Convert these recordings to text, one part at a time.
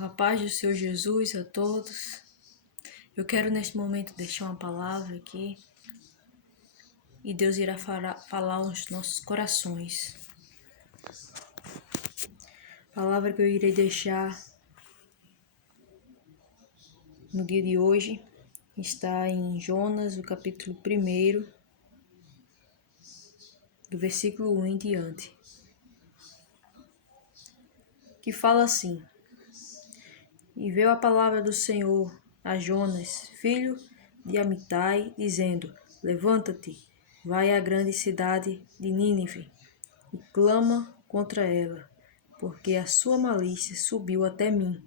A paz do Senhor Jesus a todos. Eu quero neste momento deixar uma palavra aqui e Deus irá falar aos nossos corações. A palavra que eu irei deixar no dia de hoje está em Jonas, o capítulo 1, do versículo 1 em diante, que fala assim: E veio a palavra do Senhor a Jonas, filho de Amitai, dizendo: Levanta-te, vai à grande cidade de Nínive e clama contra ela, porque a sua malícia subiu até mim.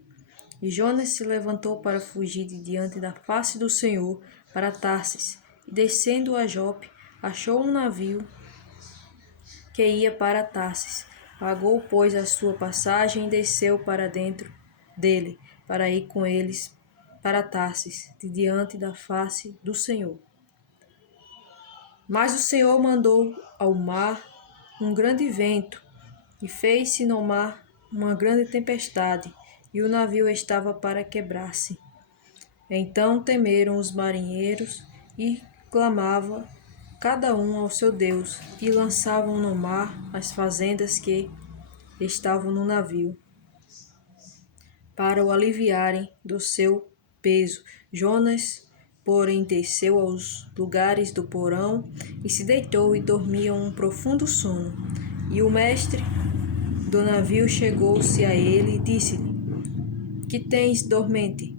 E Jonas se levantou para fugir de diante da face do Senhor para Tarsis, e descendo a Jope, achou um navio que ia para Tarsis. Pagou, pois, a sua passagem e desceu para dentro dele, para ir com eles para Tarsis, de diante da face do Senhor. Mas o Senhor mandou ao mar um grande vento, e fez-se no mar uma grande tempestade, e o navio estava para quebrar-se. Então temeram os marinheiros e clamavam cada um ao seu Deus, e lançavam no mar as fazendas que estavam no navio, para o aliviarem do seu peso. Jonas, porém, desceu aos lugares do porão e se deitou e dormia um profundo sono. E o mestre do navio chegou-se a ele e disse-lhe: Que tens, dormente?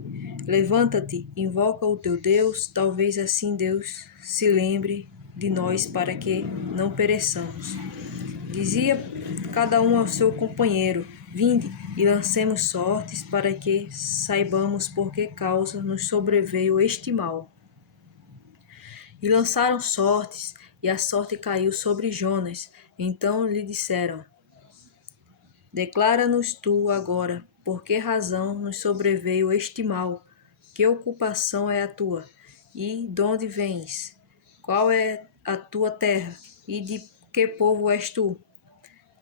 Levanta-te, invoca o teu Deus, talvez assim Deus se lembre de nós para que não pereçamos. Dizia cada um ao seu companheiro: Vinde e lancemos sortes para que saibamos por que causa nos sobreveio este mal. E lançaram sortes, e a sorte caiu sobre Jonas. Então lhe disseram: Declara-nos tu agora, por que razão nos sobreveio este mal? Que ocupação é a tua? E de onde vens? Qual é a tua terra? E de que povo és tu?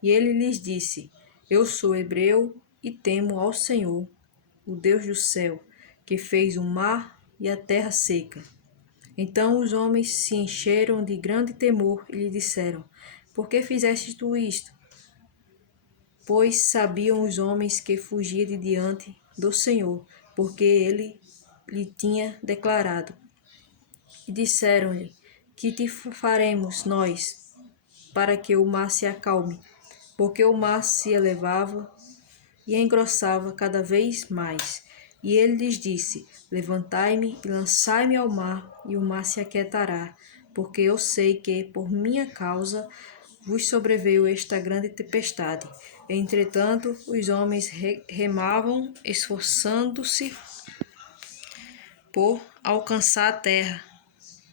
E ele lhes disse: Eu sou hebreu e temo ao Senhor, o Deus do céu, que fez o mar e a terra seca. Então os homens se encheram de grande temor e lhe disseram: Por que fizeste tu isto? Pois sabiam os homens que fugia de diante do Senhor, porque ele lhe tinha declarado. E disseram-lhe: Que te faremos nós, para que o mar se acalme? Porque o mar se elevava e engrossava cada vez mais. E ele lhes disse: Levantai-me e lançai-me ao mar, e o mar se aquietará, porque eu sei que, por minha causa, vos sobreveio esta grande tempestade. Entretanto, os homens remavam, esforçando-se por alcançar a terra,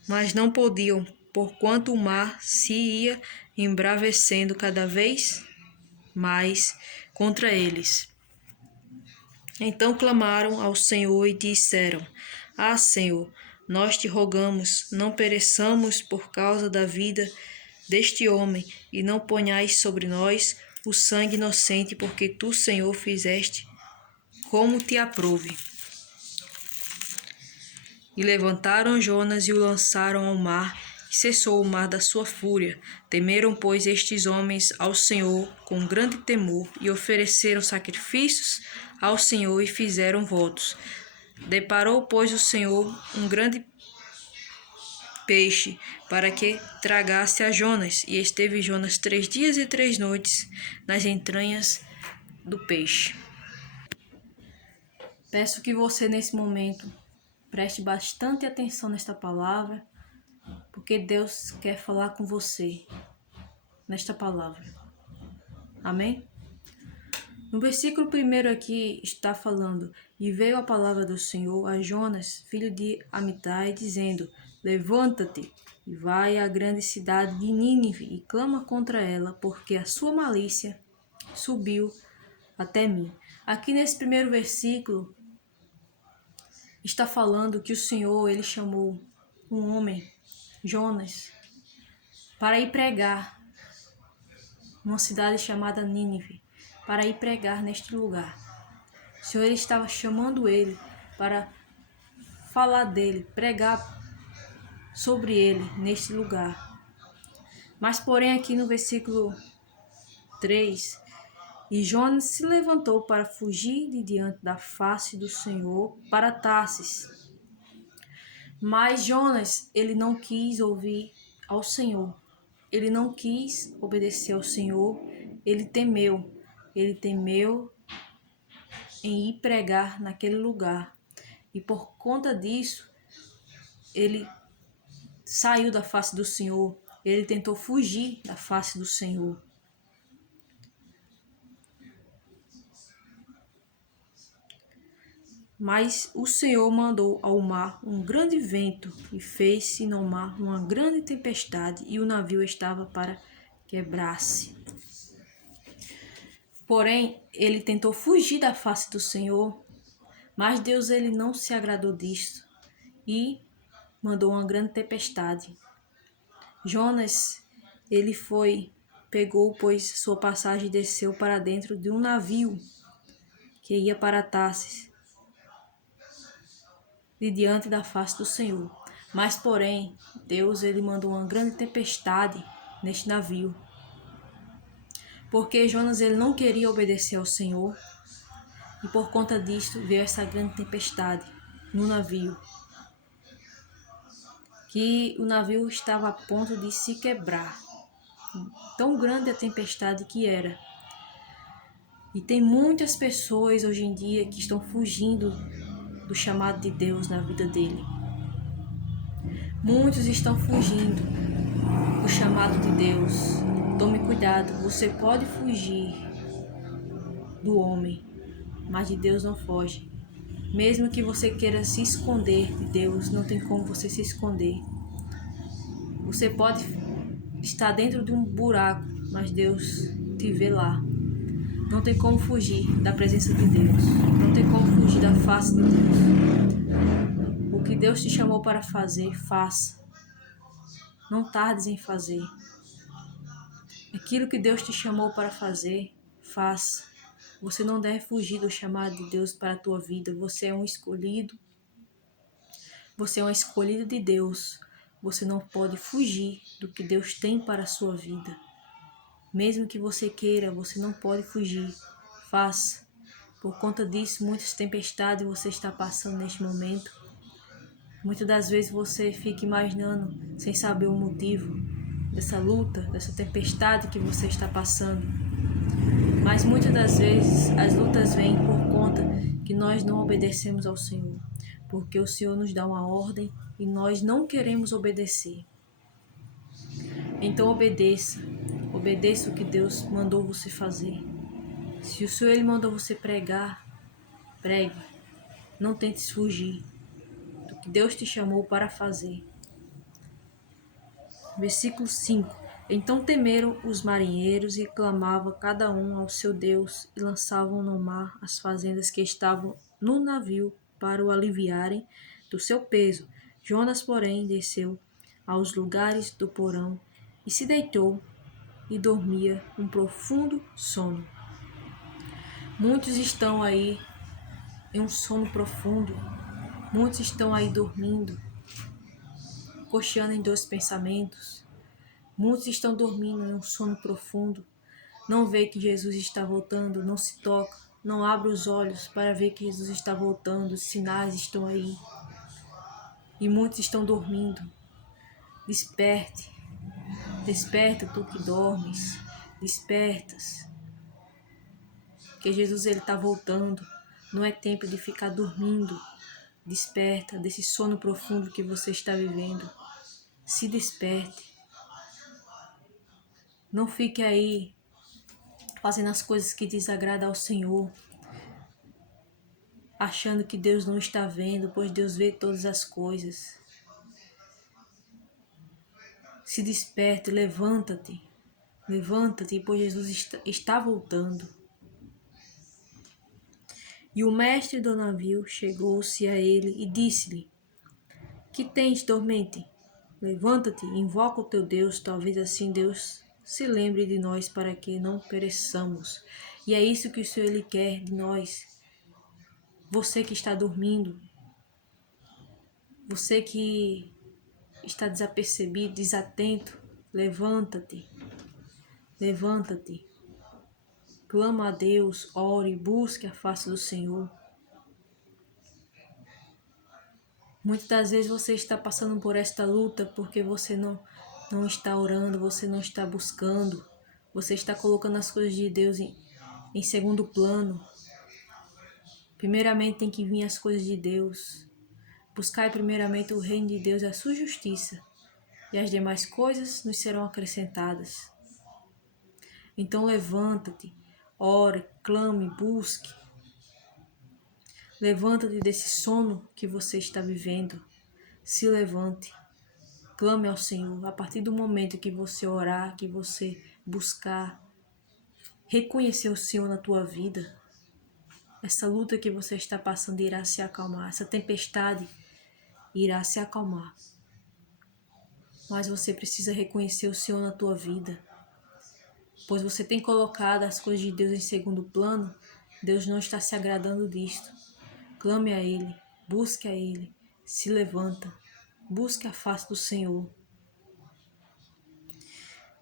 mas não podiam, porquanto o mar se ia embravecendo cada vez mais contra eles. Então clamaram ao Senhor e disseram: Ah, Senhor, nós te rogamos, não pereçamos por causa da vida deste homem, e não ponhais sobre nós o sangue inocente, porque tu, Senhor, fizeste como te aprouve. E levantaram Jonas e o lançaram ao mar, e cessou o mar da sua fúria. Temeram, pois, estes homens ao Senhor com grande temor, e ofereceram sacrifícios ao Senhor e fizeram votos. Deparou, pois, o Senhor um grande peixe para que tragasse a Jonas, e esteve Jonas 3 dias e 3 noites nas entranhas do peixe. Peço que você, nesse momento, preste bastante atenção nesta palavra, porque Deus quer falar com você nesta palavra. Amém? No versículo 1 aqui está falando: E veio a palavra do Senhor a Jonas, filho de Amitai, dizendo: Levanta-te e vai à grande cidade de Nínive e clama contra ela, porque a sua malícia subiu até mim. Aqui nesse primeiro versículo está falando que o Senhor, ele chamou um homem, Jonas, para ir pregar numa cidade chamada Nínive, para ir pregar neste lugar. O Senhor ele estava chamando ele para falar dele, pregar sobre ele neste lugar. Mas porém aqui no versículo 3, e Jonas se levantou para fugir de diante da face do Senhor para Tarsis. Mas Jonas, ele não quis ouvir ao Senhor. Ele não quis obedecer ao Senhor. Ele temeu em ir pregar naquele lugar. E por conta disso, ele saiu da face do Senhor. Ele tentou fugir da face do Senhor. Mas o Senhor mandou ao mar um grande vento e fez-se no mar uma grande tempestade, e o navio estava para quebrar-se. Porém, ele tentou fugir da face do Senhor, mas Deus ele não se agradou disto e mandou uma grande tempestade. Jonas, ele pegou, pois, sua passagem e desceu para dentro de um navio que ia para Tarsis, de diante da face do Senhor. Mas, porém, Deus ele mandou uma grande tempestade neste navio, porque Jonas ele não queria obedecer ao Senhor, e por conta disto veio essa grande tempestade no navio, que o navio estava a ponto de se quebrar. Tão grande a tempestade que era. E tem muitas pessoas hoje em dia que estão fugindo do chamado de Deus na vida dele. Muitos estão fugindo do chamado de Deus. Tome cuidado, você pode fugir do homem, mas de Deus não foge. Mesmo que você queira se esconder de Deus, não tem como você se esconder. Você pode estar dentro de um buraco, mas Deus te vê lá. Não tem como fugir da presença de Deus. Não tem como fugir da face de Deus. O que Deus te chamou para fazer, faça. Não tardes em fazer. Aquilo que Deus te chamou para fazer, faça. Você não deve fugir do chamado de Deus para a tua vida. Você é um escolhido. Você é um escolhido de Deus. Você não pode fugir do que Deus tem para a sua vida. Mesmo que você queira, você não pode fugir. Faça. Por conta disso, muitas tempestades você está passando neste momento. Muitas das vezes você fica imaginando, sem saber o motivo dessa luta, dessa tempestade que você está passando. Mas muitas das vezes as lutas vêm por conta que nós não obedecemos ao Senhor. Porque o Senhor nos dá uma ordem e nós não queremos obedecer. Então obedeça. Obedeça o que Deus mandou você fazer. Se o Senhor ele mandou você pregar, pregue. Não tente fugir do que Deus te chamou para fazer. Versículo 5. Então temeram os marinheiros e clamavam cada um ao seu Deus e lançavam no mar as fazendas que estavam no navio para o aliviarem do seu peso. Jonas, porém, desceu aos lugares do porão e se deitou e dormia um profundo sono. Muitos estão aí em um sono profundo. Muitos estão aí dormindo, cocheando em dois pensamentos. Muitos estão dormindo em um sono profundo. Não vê que Jesus está voltando, não se toca, não abre os olhos para ver que Jesus está voltando. Os sinais estão aí. E muitos estão dormindo. Desperte. Desperta tu que dormes. Despertas. Que Jesus ele está voltando. Não é tempo de ficar dormindo. Desperta desse sono profundo que você está vivendo. Se desperte. Não fique aí fazendo as coisas que desagradam ao Senhor, achando que Deus não está vendo, pois Deus vê todas as coisas. Se desperte, levanta-te. Levanta-te, pois Jesus está voltando. E o mestre do navio chegou-se a ele e disse-lhe: Que tens, dormente? Levanta-te, invoca o teu Deus, talvez assim Deus se lembre de nós para que não pereçamos. E é isso que o Senhor ele quer de nós. Você que está dormindo, você que está desapercebido, desatento, levanta-te, levanta-te. Clama a Deus, ore, busque a face do Senhor. Muitas das vezes você está passando por esta luta porque você não está orando, você não está buscando, você está colocando as coisas de Deus em segundo plano. Primeiramente tem que vir as coisas de Deus. Buscai primeiramente o reino de Deus e a sua justiça, e as demais coisas nos serão acrescentadas. Então levanta-te, ore, clame, busque. Levanta-te desse sono que você está vivendo. Se levante, clame ao Senhor. A partir do momento que você orar, que você buscar, reconhecer o Senhor na tua vida, essa luta que você está passando irá se acalmar, essa tempestade irá se acalmar. Mas você precisa reconhecer o Senhor na tua vida, pois você tem colocado as coisas de Deus em segundo plano. Deus não está se agradando disto. Clame a Ele, busque a Ele, se levanta, busque a face do Senhor.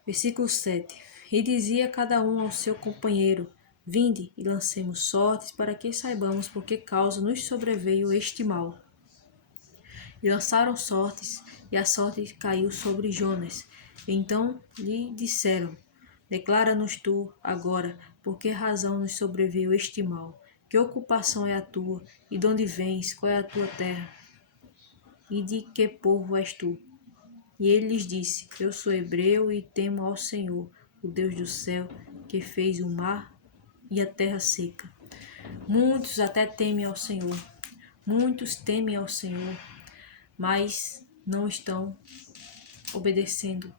Versículo 7. E dizia cada um ao seu companheiro: Vinde e lancemos sortes, para que saibamos por que causa nos sobreveio este mal. E lançaram sortes, e a sorte caiu sobre Jonas. Então lhe disseram: Declara-nos tu agora, por que razão nos sobreveio este mal? Que ocupação é a tua? E de onde vens? Qual é a tua terra? E de que povo és tu? E ele lhes disse: Eu sou hebreu e temo ao Senhor, o Deus do céu, que fez o mar e a terra seca. Muitos até temem ao Senhor, muitos temem ao Senhor, mas não estão obedecendo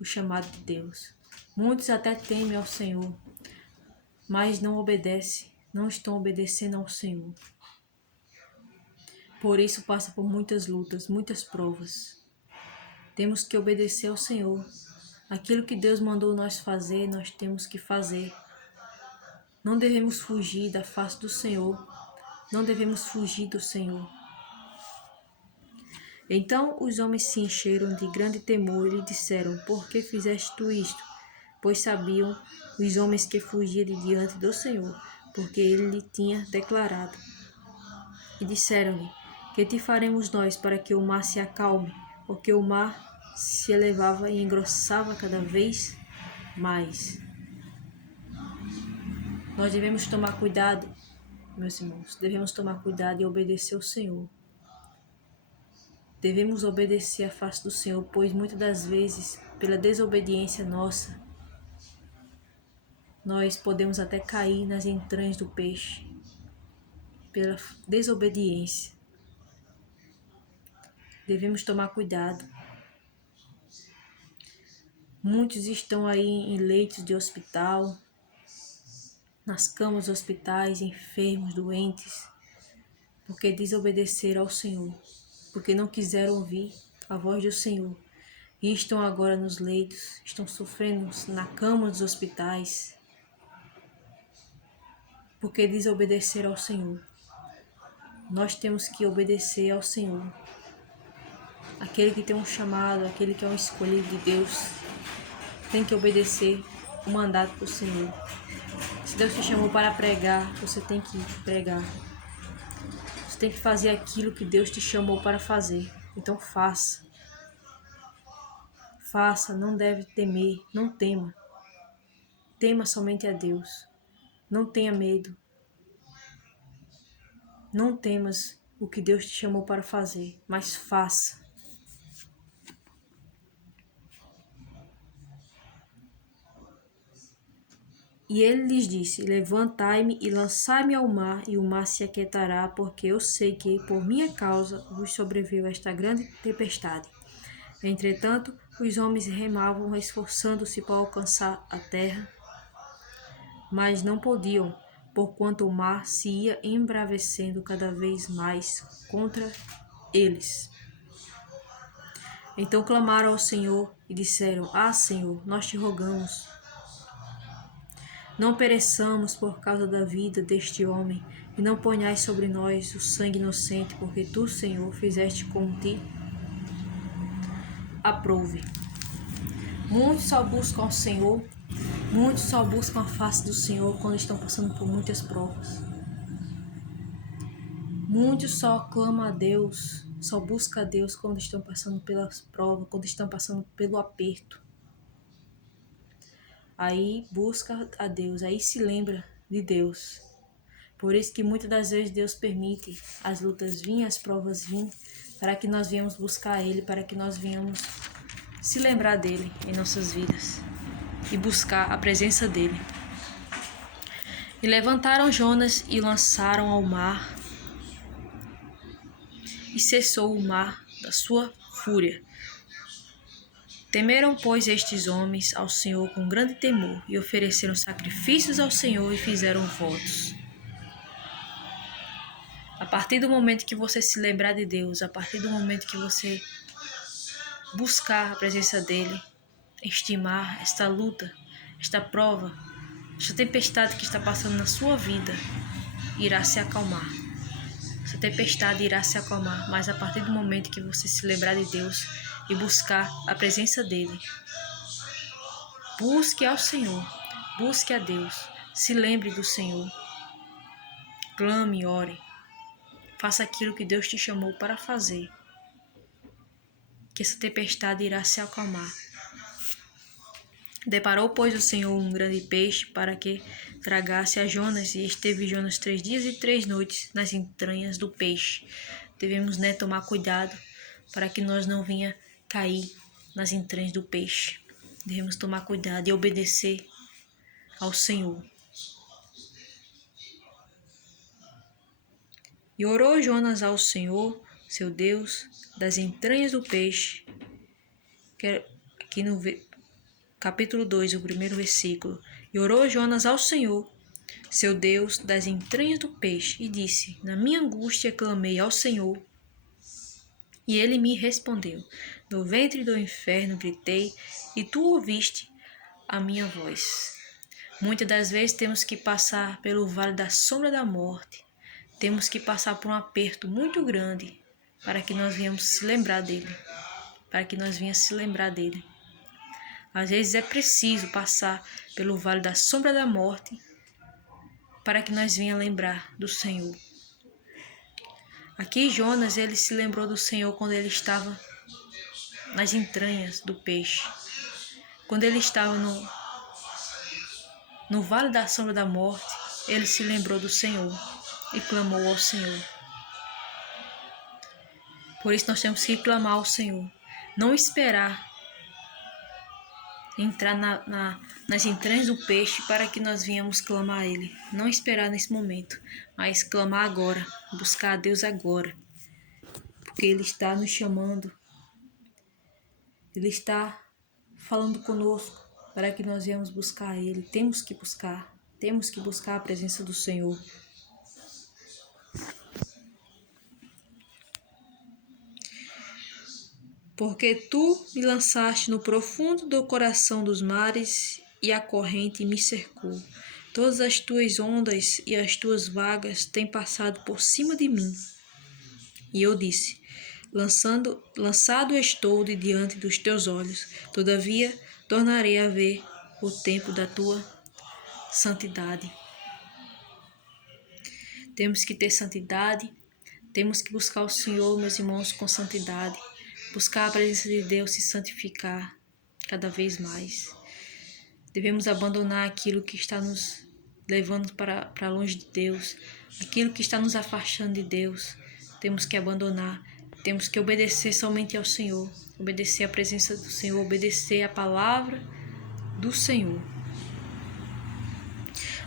o chamado de Deus. Muitos até temem ao Senhor, mas não obedecem, não estão obedecendo ao Senhor. Por isso passa por muitas lutas, muitas provas. Temos que obedecer ao Senhor. Aquilo que Deus mandou nós fazer, nós temos que fazer. Não devemos fugir da face do Senhor. Não devemos fugir do Senhor. Então os homens se encheram de grande temor e lhe disseram: Por que fizeste tu isto? Pois sabiam os homens que fugia de diante do Senhor, porque ele lhe tinha declarado. E disseram-lhe: Que te faremos nós para que o mar se acalme? Porque o mar se elevava e engrossava cada vez mais. Nós devemos tomar cuidado, meus irmãos, devemos tomar cuidado e obedecer ao Senhor. Devemos obedecer à face do Senhor, pois muitas das vezes, pela desobediência nossa, nós podemos até cair nas entranhas do peixe, pela desobediência. Devemos tomar cuidado. Muitos estão aí em leitos de hospital, nas camas dos hospitais, enfermos, doentes, porque desobedeceram ao Senhor, porque não quiseram ouvir a voz do Senhor. E estão agora nos leitos, estão sofrendo na cama dos hospitais, porque desobedeceram ao Senhor. Nós temos que obedecer ao Senhor. Aquele que tem um chamado, aquele que é um escolhido de Deus, tem que obedecer o mandato do Senhor. Se Deus te chamou para pregar, você tem que pregar. Você tem que fazer aquilo que Deus te chamou para fazer. Então faça. Faça, não deve temer, não tema. Tema somente a Deus. Não tenha medo. Não temas o que Deus te chamou para fazer, mas faça. E ele lhes disse: Levantai-me e lançai-me ao mar, e o mar se aquietará, porque eu sei que, por minha causa, vos sobreveio esta grande tempestade. Entretanto, os homens remavam, esforçando-se para alcançar a terra, mas não podiam, porquanto o mar se ia embravecendo cada vez mais contra eles. Então clamaram ao Senhor e disseram: Ah, Senhor, nós te rogamos, não pereçamos por causa da vida deste homem, e não ponhais sobre nós o sangue inocente, porque tu, Senhor, fizeste como te aprouve. Muitos só buscam o Senhor, muitos só buscam a face do Senhor quando estão passando por muitas provas. Muitos só clamam a Deus, só buscam a Deus quando estão passando pelas provas, quando estão passando pelo aperto. Aí busca a Deus, aí se lembra de Deus. Por isso que muitas das vezes Deus permite as lutas virem, as provas virem, para que nós venhamos buscar Ele, para que nós venhamos se lembrar dEle em nossas vidas e buscar a presença dEle. E levantaram Jonas e lançaram ao mar, e cessou o mar da sua fúria. Temeram, pois, estes homens ao Senhor com grande temor, e ofereceram sacrifícios ao Senhor e fizeram votos. A partir do momento que você se lembrar de Deus, a partir do momento que você buscar a presença dEle, estimar esta luta, esta prova, esta tempestade que está passando na sua vida, irá se acalmar. Essa tempestade irá se acalmar, mas a partir do momento que você se lembrar de Deus e buscar a presença dEle. Busque ao Senhor, busque a Deus, se lembre do Senhor, clame, ore, faça aquilo que Deus te chamou para fazer, que essa tempestade irá se acalmar. Deparou, pois, o Senhor um grande peixe para que tragasse a Jonas, e esteve Jonas 3 dias e 3 noites nas entranhas do peixe. Devemos, tomar cuidado para que nós não venha cair nas entranhas do peixe. Devemos tomar cuidado e obedecer ao Senhor. E orou Jonas ao Senhor, seu Deus, das entranhas do peixe. Aqui no capítulo 2, o primeiro versículo. E orou Jonas ao Senhor, seu Deus, das entranhas do peixe, e disse: Na minha angústia clamei ao Senhor, e ele me respondeu. No ventre do inferno gritei, e tu ouviste a minha voz. Muitas das vezes temos que passar pelo vale da sombra da morte. Temos que passar por um aperto muito grande para que nós venhamos se lembrar dele. Às vezes é preciso passar pelo vale da sombra da morte para que nós venhamos lembrar do Senhor. Aqui Jonas, ele se lembrou do Senhor quando ele estava nas entranhas do peixe. Quando ele estava no vale da sombra da morte, ele se lembrou do Senhor e clamou ao Senhor. Por isso nós temos que clamar ao Senhor. Não esperar entrar nas entranhas do peixe para que nós venhamos clamar a Ele. Não esperar nesse momento, mas clamar agora, buscar a Deus agora. Porque Ele está nos chamando. Ele está falando conosco para que nós venhamos buscar Ele. Temos que buscar a presença do Senhor. Porque tu me lançaste no profundo do coração dos mares, e a corrente me cercou. Todas as tuas ondas e as tuas vagas têm passado por cima de mim. E eu disse: lançado estou de diante dos teus olhos. Todavia, tornarei a ver o tempo da tua santidade. Temos que ter santidade. Temos que buscar o Senhor, meus irmãos, com santidade. Buscar a presença de Deus, se santificar cada vez mais. Devemos abandonar aquilo que está nos levando para longe de Deus, aquilo que está nos afastando de Deus. Temos que abandonar, temos que obedecer somente ao Senhor, obedecer à presença do Senhor, obedecer à palavra do Senhor.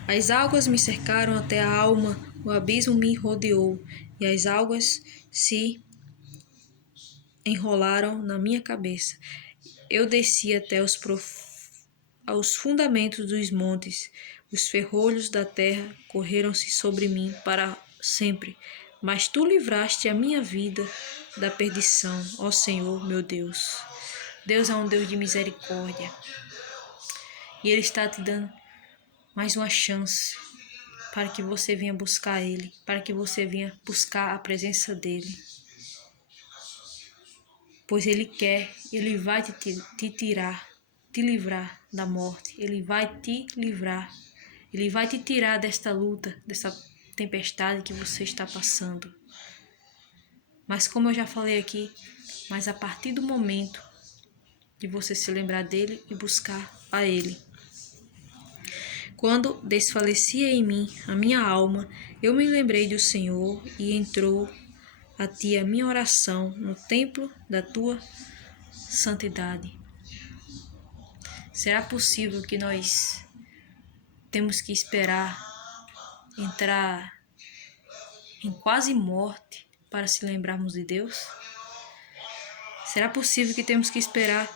As águas me cercaram até a alma, o abismo me rodeou, e as águas se enrolaram na minha cabeça. Eu desci até aos fundamentos dos montes. Os ferrolhos da terra correram-se sobre mim para sempre. Mas tu livraste a minha vida da perdição, ó Senhor, meu Deus. Deus é um Deus de misericórdia. E Ele está te dando mais uma chance para que você venha buscar Ele, para que você venha buscar a presença dEle. Pois Ele quer, Ele vai te tirar, te livrar da morte, Ele vai te livrar, Ele vai te tirar desta luta, dessa tempestade que você está passando. Mas como eu já falei aqui, mas a partir do momento de você se lembrar dEle e buscar a Ele. Quando desfalecia em mim a minha alma, eu me lembrei do Senhor e entrou a ti a minha oração no templo da tua santidade. Será possível que nós temos que esperar entrar em quase morte para se lembrarmos de Deus? Será possível que temos que esperar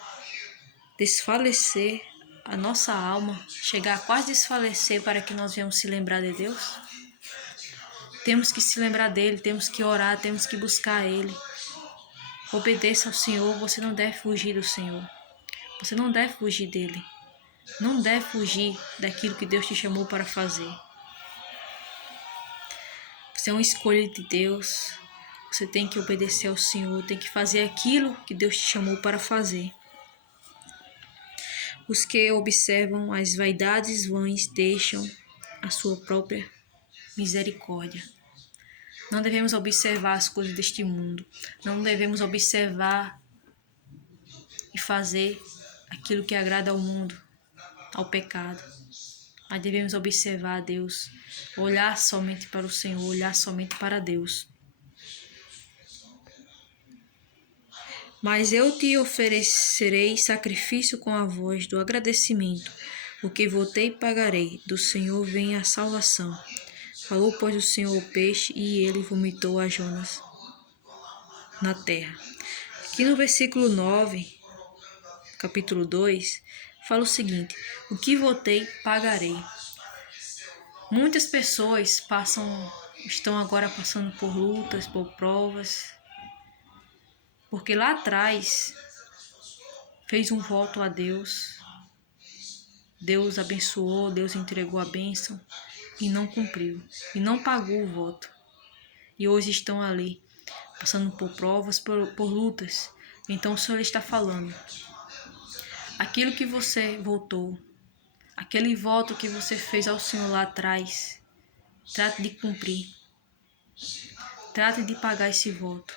desfalecer a nossa alma, chegar a quase desfalecer para que nós venhamos se lembrar de Deus? Temos que se lembrar dele, temos que orar, temos que buscar ele. Obedeça ao Senhor, você não deve fugir do Senhor. Você não deve fugir dele. Não deve fugir daquilo que Deus te chamou para fazer. Você é uma escolha de Deus. Você tem que obedecer ao Senhor, tem que fazer aquilo que Deus te chamou para fazer. Os que observam as vaidades vãs deixam a sua própria misericórdia. Não devemos observar as coisas deste mundo. Não devemos observar e fazer aquilo que agrada ao mundo, ao pecado. Mas devemos observar a Deus, olhar somente para o Senhor, olhar somente para Deus. Mas eu te oferecerei sacrifício com a voz do agradecimento. O que votei pagarei, do Senhor vem a salvação. Falou, pois, o Senhor ao peixe, e ele vomitou a Jonas na terra. Aqui no versículo 9, capítulo 2, fala o seguinte: o que votei pagarei. Muitas pessoas estão agora passando por lutas, por provas, porque lá atrás fez um voto a Deus, Deus abençoou, Deus entregou a bênção e não cumpriu, e não pagou o voto. E hoje estão ali, passando por provas, por lutas. Então o Senhor está falando, aquilo que você votou, aquele voto que você fez ao Senhor lá atrás, trate de cumprir, trate de pagar esse voto.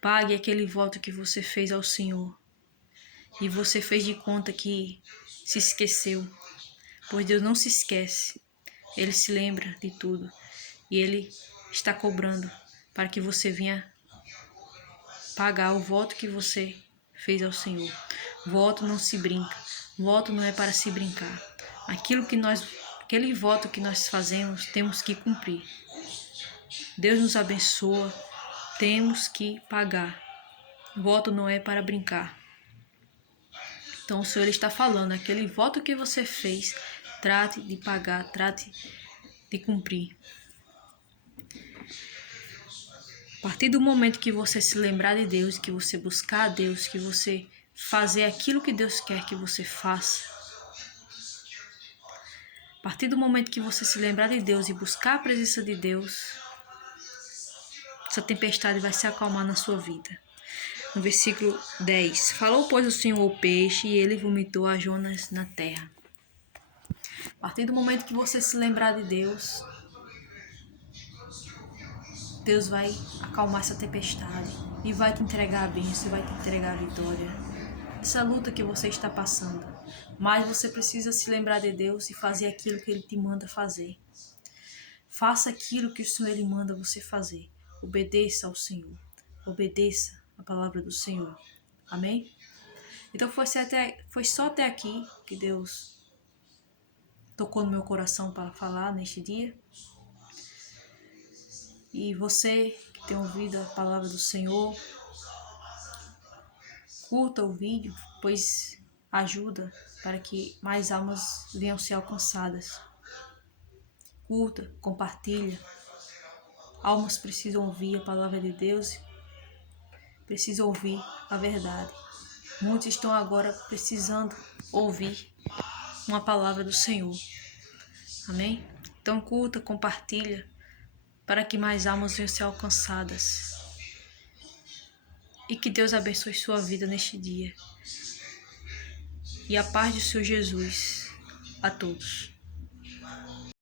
Pague aquele voto que você fez ao Senhor. E você fez de conta que se esqueceu. Pois Deus não se esquece. Ele se lembra de tudo. E Ele está cobrando para que você venha pagar o voto que você fez ao Senhor. Voto não se brinca. Voto não é para se brincar. Aquele voto que nós fazemos, temos que cumprir. Deus nos abençoa. Temos que pagar. Voto não é para brincar. Então o Senhor está falando, aquele voto que você fez, trate de pagar, trate de cumprir. A partir do momento que você se lembrar de Deus, que você buscar a Deus, que você fazer aquilo que Deus quer que você faça, a partir do momento que você se lembrar de Deus e buscar a presença de Deus, essa tempestade vai se acalmar na sua vida. No versículo 10, falou, pois, o Senhor ao peixe, e ele vomitou a Jonas na terra. A partir do momento que você se lembrar de Deus, Deus vai acalmar essa tempestade e vai te entregar a bênção, vai te entregar a vitória. Essa luta que você está passando. Mas você precisa se lembrar de Deus e fazer aquilo que Ele te manda fazer. Faça aquilo que o Senhor Ele manda você fazer. Obedeça ao Senhor. Obedeça a palavra do Senhor. Amém? Então foi só até aqui que Deus tocou no meu coração para falar neste dia. E você que tem ouvido a palavra do Senhor, curta o vídeo, pois ajuda para que mais almas venham ser alcançadas. Curta, compartilha. Almas precisam ouvir a palavra de Deus, precisam ouvir a verdade. Muitos estão agora precisando ouvir uma palavra do Senhor. Amém? Então curta, compartilha, para que mais almas venham ser alcançadas. E que Deus abençoe sua vida neste dia. E a paz do Senhor Jesus a todos.